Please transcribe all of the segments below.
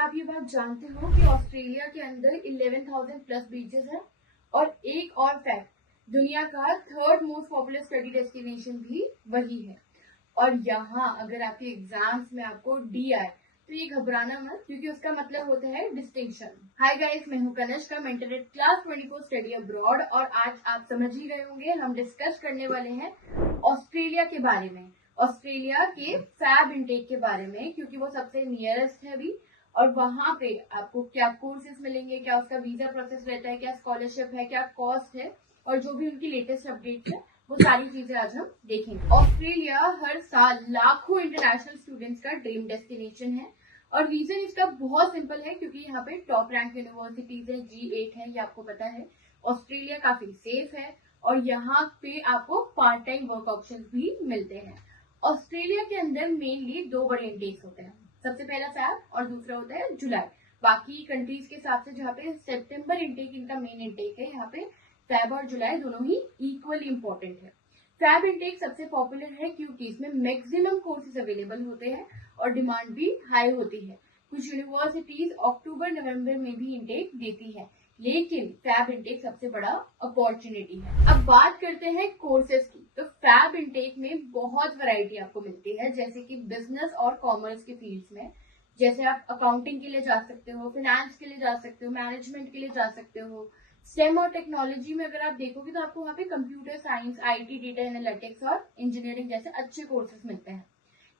आप ये बात जानते हो कि ऑस्ट्रेलिया के अंदर 11,000 प्लस बीचेस हैं? और एक और फैक्ट, दुनिया का third most popular study destination भी वही है। और यहाँ अगर आपके एग्जाम्स में आपको डी आए तो ये घबराना मत, क्योंकि उसका मतलब होता है डिस्टिंक्शन। हाय गाइस, मैं हूँ Kanishka, mentor at class 24 study abroad, और आज आप समझ ही गए होंगे हम डिस्कस करने वाले हैं ऑस्ट्रेलिया के बारे में, ऑस्ट्रेलिया के फैब इनटेक के बारे में, क्योंकि वो सबसे नियरेस्ट है अभी। और वहां पे आपको क्या कोर्सेज मिलेंगे, क्या उसका वीजा प्रोसेस रहता है, क्या स्कॉलरशिप है, क्या कॉस्ट है, और जो भी उनकी लेटेस्ट अपडेट है वो सारी चीजें आज हम देखेंगे। ऑस्ट्रेलिया हर साल लाखों इंटरनेशनल स्टूडेंट्स का ड्रीम डेस्टिनेशन है, और रीजन इसका बहुत सिंपल है, क्योंकि यहाँ पे टॉप रैंक यूनिवर्सिटीज है, G8 है, ये आपको पता है। ऑस्ट्रेलिया काफी सेफ है, और यहाँ पे आपको पार्ट टाइम वर्क ऑप्शन भी मिलते हैं। ऑस्ट्रेलिया के अंदर मेनली दो बड़े इंटेक्स होते हैं, सबसे पहला फैब और दूसरा होता है जुलाई। बाकी कंट्रीज के हिसाब से जहाँ पे सितंबर इंटेक इनका मेन इंटेक है, यहाँ पे फैब और जुलाई दोनों ही इक्वली इंपॉर्टेंट है। फैब इंटेक सबसे पॉपुलर है क्योंकि इसमें मैक्सिमम कोर्सेज अवेलेबल होते हैं और डिमांड भी हाई होती है। कुछ यूनिवर्सिटीज अक्टूबर नवंबर में भी इंटेक देती है, लेकिन फैब इंटेक सबसे बड़ा अपॉर्चुनिटी है। अब बात करते हैं कोर्सेज की, तो फैब इंटेक में बहुत वैरायटी आपको मिलती है, जैसे कि बिजनेस और कॉमर्स के फील्ड्स में, जैसे आप अकाउंटिंग के लिए जा सकते हो, फाइनेंस के लिए जा सकते हो, मैनेजमेंट के लिए जा सकते हो। स्टेम और टेक्नोलॉजी में अगर आप देखोगे तो आपको वहाँ पे computer science, IT, data analytics और इंजीनियरिंग जैसे अच्छे कोर्सेज मिलते हैं।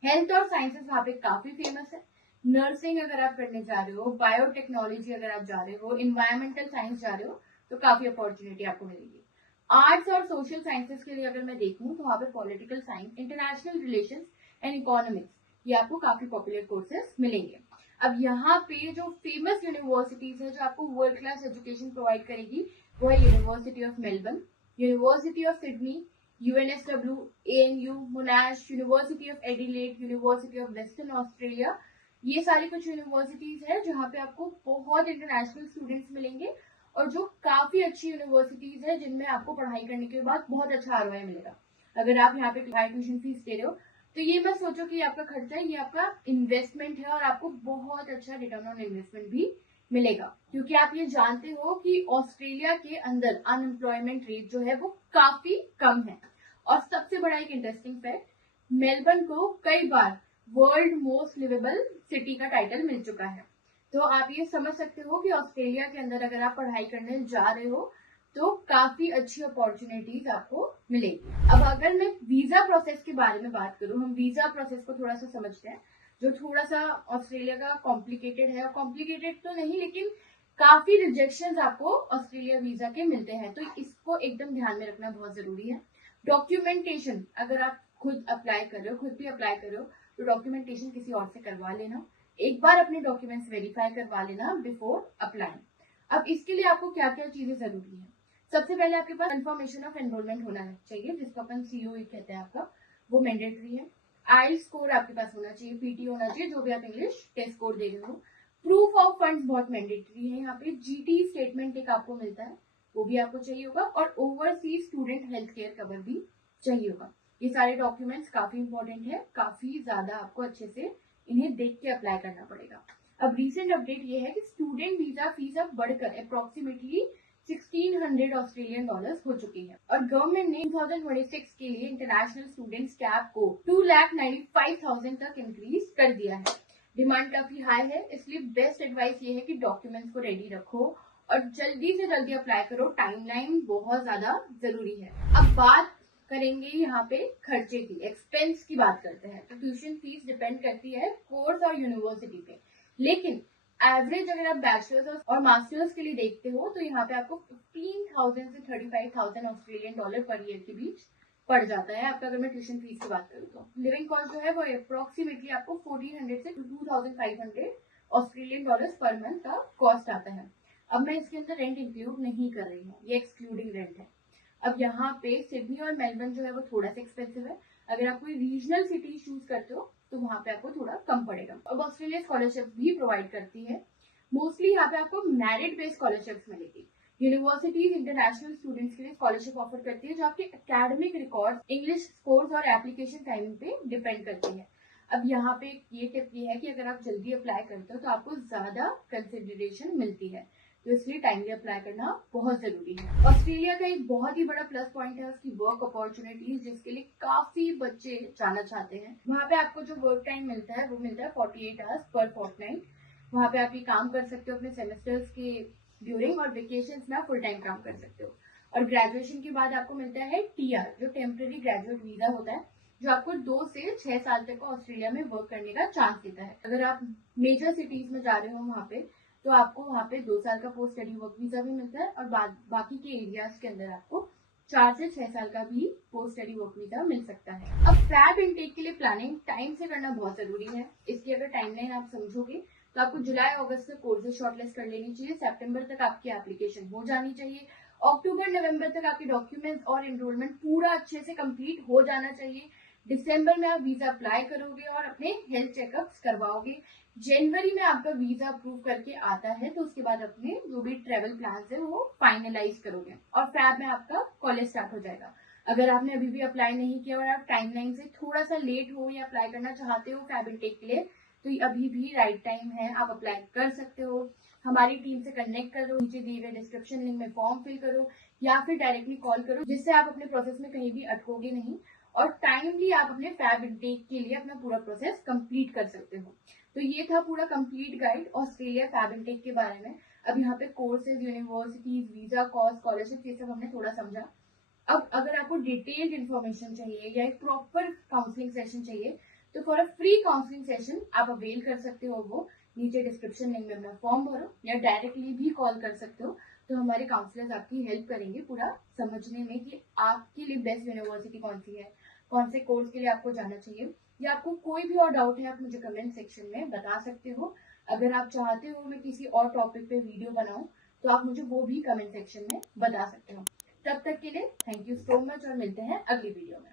हेल्थ और साइंसेस वहाँ पे काफी फेमस है। नर्सिंग अगर आप करने जा रहे हो, बायोटेक्नोलॉजी अगर आप जा रहे हो, इन्वायरमेंटल साइंस जा रहे हो, तो काफी अपॉर्चुनिटी आपको मिलेगी। आर्ट्स और सोशल साइंसेस के लिए अगर मैं देखूं तो वहाँ पे political science, international relations and economics, ये आपको काफी पॉपुलर कोर्सेज मिलेंगे। अब यहाँ पे जो फेमस यूनिवर्सिटीज है जो आपको वर्ल्ड क्लास एजुकेशन प्रोवाइड करेगी, वो है university of Melbourne, university of Sydney, UNSW, ANU, मोनाश, university of Adelaide, university of western Australia. ये सारी कुछ यूनिवर्सिटीज है जहाँ पे आपको बहुत इंटरनेशनल स्टूडेंट्स मिलेंगे, और जो काफी अच्छी यूनिवर्सिटीज है जिनमें आपको पढ़ाई करने के बाद बहुत अच्छा ROI मिलेगा। अगर आप यहाँ पे ट्यूशन फीस दे रहे हो तो ये मत सोचो कि आपका खर्चा है, ये आपका इन्वेस्टमेंट है, और आपको बहुत अच्छा रिटर्न ऑन इन्वेस्टमेंट भी मिलेगा, क्योंकि आप ये जानते हो कि ऑस्ट्रेलिया के अंदर अनएम्प्लॉयमेंट रेट जो है वो काफी कम है। और सबसे बड़ा एक इंटरेस्टिंग फैक्ट, मेलबर्न को कई बार वर्ल्ड मोस्ट लिवेबल सिटी का टाइटल मिल चुका है। तो आप ये समझ सकते हो कि ऑस्ट्रेलिया के अंदर अगर आप पढ़ाई करने जा रहे हो तो काफी अच्छी अपॉर्चुनिटीज आपको मिलेगी। अब अगर मैं वीजा प्रोसेस के बारे में बात करूं, हम वीजा प्रोसेस को थोड़ा सा समझते हैं, जो थोड़ा सा ऑस्ट्रेलिया का कॉम्प्लिकेटेड है। कॉम्प्लिकेटेड तो नहीं, लेकिन काफी रिजेक्शंस आपको ऑस्ट्रेलिया वीजा के मिलते हैं, तो इसको एकदम ध्यान में रखना बहुत जरूरी है। डॉक्यूमेंटेशन, अगर आप खुद अप्लाई कर रहे हो, खुद भी अप्लाई कर रहे हो, तो डॉक्यूमेंटेशन किसी और से करवा लेना, एक बार अपने डॉक्यूमेंट्स वेरीफाई करवा लेना बिफोर अप्लाइंग। अब इसके लिए आपको क्या क्या चीजें जरूरी है, सबसे पहले आपके पास कंफर्मेशन ऑफ एनरोलमेंट होना चाहिए, जिसको अपन COE कहते हैं आपका, वो मैंडेटरी है। IELTS स्कोर आपके पास होना चाहिए, PT होना चाहिए, जो भी आप इंग्लिश टेस्ट स्कोर दे रहे हो। प्रूफ ऑफ फंड्स बहुत मैंडेटरी है यहाँ पे। GT स्टेटमेंट एक आपको मिलता है, वो भी आपको चाहिए होगा, और overseas student health care cover भी चाहिए होगा। ये सारे डॉक्यूमेंट्स काफी इंपॉर्टेंट है, काफी ज्यादा आपको अच्छे से इन्हें देख के अप्लाई करना पड़ेगा। अब रिसेंट अपडेट ये है कि स्टूडेंट वीजा फीस अब बढ़कर अप्रोक्सीमेटली 1600 ऑस्ट्रेलियन डॉलर्स हो चुकी है, और गवर्नमेंट ने 2026 के लिए इंटरनेशनल स्टूडेंट्स कैप को 2,95,000 तक इंक्रीज कर दिया है। डिमांड काफी हाई है, इसलिए बेस्ट एडवाइस ये है कि डॉक्यूमेंट्स को रेडी रखो और जल्दी से जल्दी अप्लाई करो, टाइमलाइन बहुत ज्यादा जरूरी है। अब बात करेंगे यहाँ पे खर्चे की, एक्सपेंस की बात करते हैं। तो ट्यूशन फीस डिपेंड करती है कोर्स और यूनिवर्सिटी पे, लेकिन एवरेज अगर आप बैचलर्स और मास्टर्स के लिए देखते हो तो यहाँ पे आपको 15,000 से 35,000 ऑस्ट्रेलियन डॉलर पर ईयर के बीच पड़ जाता है आपका। अगर मैं ट्यूशन फीस की बात करूँ तो लिविंग कॉस्ट जो है वो अप्रोक्सीमेटली आपको 1,400 से 2,500 ऑस्ट्रेलियन डॉलर्स पर मंथ का कॉस्ट आता है। अब मैं इसके अंदर रेंट इंक्लूड नहीं कर रही हूँ, ये एक्सक्लूडिंग रेंट है। अब यहाँ पे सिडनी और मेलबर्न जो है वो थोड़ा सा एक्सपेंसिव है, अगर आप कोई रीजनल सिटी चूज करते हो तो वहां पे आपको थोड़ा कम पड़ेगा। अब ऑस्ट्रेलिया स्कॉलरशिप भी प्रोवाइड करती है, मोस्टली यहाँ पे आपको मेरिट बेस्ड स्कॉलरशिप्स मिलेगी। यूनिवर्सिटीज इंटरनेशनल स्टूडेंट्स के लिए स्कॉलरशिप ऑफर करती है, जो आपके एकेडमिक रिकॉर्ड, इंग्लिश स्कोर्स और एप्लीकेशन टाइमिंग पे डिपेंड करती है। अब यहाँ पे ये टिप ये है कि अगर आप जल्दी अप्लाई करते हो तो आपको ज्यादा कंसिडरेशन मिलती है, तो इसलिए टाइमली अप्लाई करना बहुत जरूरी है। ऑस्ट्रेलिया का एक बहुत ही बड़ा प्लस पॉइंट है उसकी वर्क अपॉर्चुनिटीज, जिसके लिए काफी बच्चे जाना चाहते हैं। वहाँ पे आपको जो वर्क टाइम मिलता है वो मिलता है 48 आवर्स पर फोर्टनाइट। वहाँ पे आप ये काम कर सकते हो अपने सेमेस्टर्स के ड्यूरिंग, और वेकेशंस में आप फुल टाइम काम कर सकते हो। और ग्रेजुएशन के बाद आपको मिलता है टीआर, जो टेम्पररी ग्रेजुएट वीजा होता है, जो आपको 2 से 6 साल तक का ऑस्ट्रेलिया में वर्क करने का चांस देता है। अगर आप मेजर सिटीज में जा रहे हो वहाँ पे, तो आपको वहाँ पे 2 साल का पोस्ट स्टडी वर्क वीजा भी मिलता है, और बाकी के एरियाज के अंदर आपको 4 से 6 साल का भी पोस्ट स्टडी वर्क वीजा मिल सकता है। अब फैब इनटेक के लिए प्लानिंग टाइम से करना बहुत जरूरी है। इसकी अगर टाइमलाइन आप समझोगे तो आपको जुलाई अगस्त तक कोर्सेज शॉर्टलिस्ट कर लेनी चाहिए, सितंबर तक आपकी एप्लीकेशन हो जानी चाहिए, अक्टूबर नवंबर तक आपके डॉक्यूमेंट्स और एनरोलमेंट पूरा अच्छे से कंप्लीट हो जाना चाहिए। दिसंबर में आप वीजा अप्लाई करोगे और अपने हेल्थ चेकअप्स करवाओगे। जनवरी में आपका वीजा अप्रूव करके आता है, तो उसके बाद अपने जो भी ट्रेवल प्लान है वो फाइनलाइज करोगे, और फैब में आपका कॉलेज स्टार्ट हो जाएगा। अगर आपने अभी भी अप्लाई नहीं किया और आप टाइमलाइन से थोड़ा सा लेट हो या अप्लाई करना चाहते हो फैब इनटेक के लिए, तो अभी भी राइट टाइम है, आप अप्लाई कर सकते हो। हमारी टीम से कनेक्ट करो, नीचे दिए हुए डिस्क्रिप्शन लिंक में फॉर्म फिल करो, या फिर डायरेक्टली कॉल करो, जिससे आप अपने प्रोसेस में कहीं भी अटकोगे नहीं, और टाइमली आप अपने फैब इनटेक के लिए अपना पूरा प्रोसेस कंप्लीट कर सकते हो। तो ये था पूरा complete guide Australia Feb intake के बारे में। अब यहाँ पे courses, universities, visa, cost, scholarship, ये सब हमने थोड़ा समझा। अब अगर आपको डिटेल्ड इन्फॉर्मेशन चाहिए या एक प्रॉपर काउंसलिंग सेशन चाहिए, तो for a free counselling session आप अवेल कर सकते हो। वो नीचे डिस्क्रिप्शन लिंक में अपना फॉर्म भरो या डायरेक्टली भी कॉल कर सकते हो, तो हमारे काउंसलर्स आपकी हेल्प करेंगे पूरा समझने में कि आपके लिए बेस्ट यूनिवर्सिटी कौन सी है, कौन से कोर्स के लिए आपको जाना चाहिए, या आपको कोई भी और डाउट है आप मुझे कमेंट सेक्शन में बता सकते हो। अगर आप चाहते हो मैं किसी और टॉपिक पे वीडियो बनाऊं, तो आप मुझे वो भी कमेंट सेक्शन में बता सकते हो। तब तक के लिए थैंक यू सो मच, और मिलते हैं अगली वीडियो में।